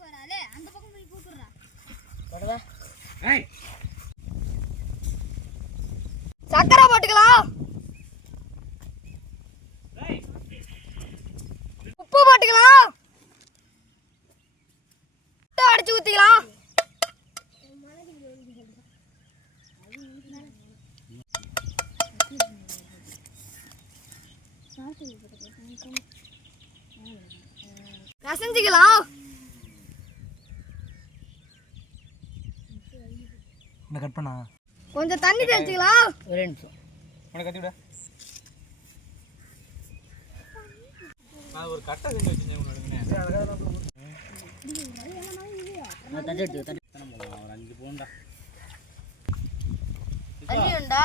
போறாளே அந்த பக்கம் போய் கூப்பிடுறா. சக்கரை போட்டுக்கலாம் உப்பு போட்டுக்கலாம் முட்டை அடிச்சு ஊத்திக்கலாம் ரசஞ்சிக்கலாம் கட் பண்ணா கொஞ்சம் தண்ணி தெளிச்சுக்கலாம் ஒரே நிமிஷம் உனக்கு கத்தி விட ஒரு கட்டை செஞ்சு வச்சிருந்தேன் தட்டு ஒரு அஞ்சு போண்டா தண்ணி உண்டா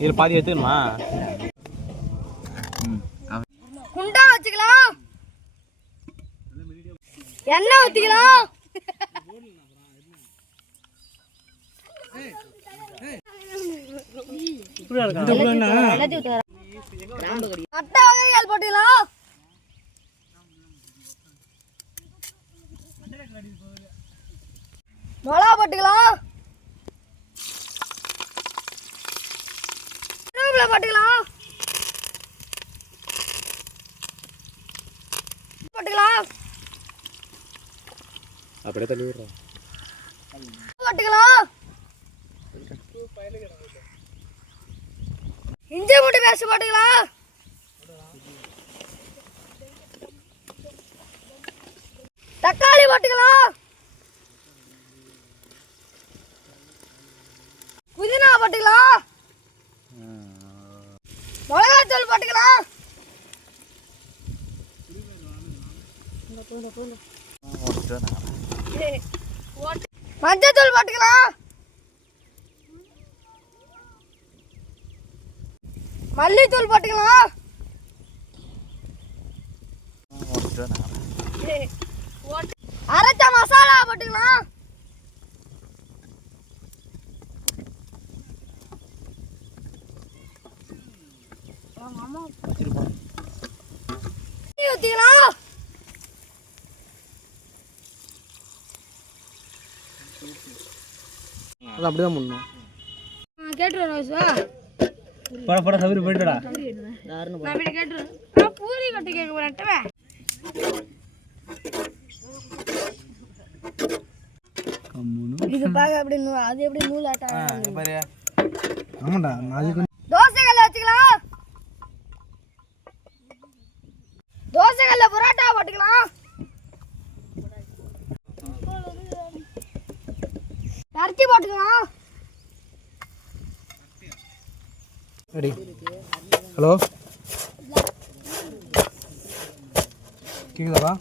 இதில் பாதி எடுத்துக்கணுமா? குண்டா வச்சுக்கலாம். எண்ணெய் ஊத்திக்கலாம். அட்டை வகைகள் போட்டுக்கலாம். மிளகா போட்டுக்கலாம். கருவேப்பிலை போட்டுக்கலாம் போட்டுக்கலாம் அப்படியே தள்ளி விடுறோம். போட்டுக்கலாம் இஞ்சி பூண்டு பேஸ்ட் போட்டுக்கலாம் தக்காளி போட்டுக்கலாம் புதினா போட்டுக்கலாம் மிளகாத்தூள் போட்டுக்கலாம் மஞ்சத்தூள் போட்டுக்கலாம் மல்லித்தூள் போட்டுக்கலாம் அரைச்ச மசாலா போட்டுக்கலாம் தண்ணி ஊத்திக்கலாம் அது அப்படி தான் பண்ணணும் கேட்டுருவேன் ரோஸ்வா பட பட சவுரி போயிட்டுடா. யாருன்னு நான் இப்படி கேட்டுருவேன் நான் பூரி கட்டி கேட்க இது பார்க்க அப்படி அது எப்படி நூலாட்டா? பாரு. நாளைக்கு தோசைகள்ல வச்சுக்கலாம். தோசைகள்ல புரோட்டா போட்டுக்கலாம். இறச்சி போட்டுக்கலாம். ஹலோ? கேக்குதாப்பா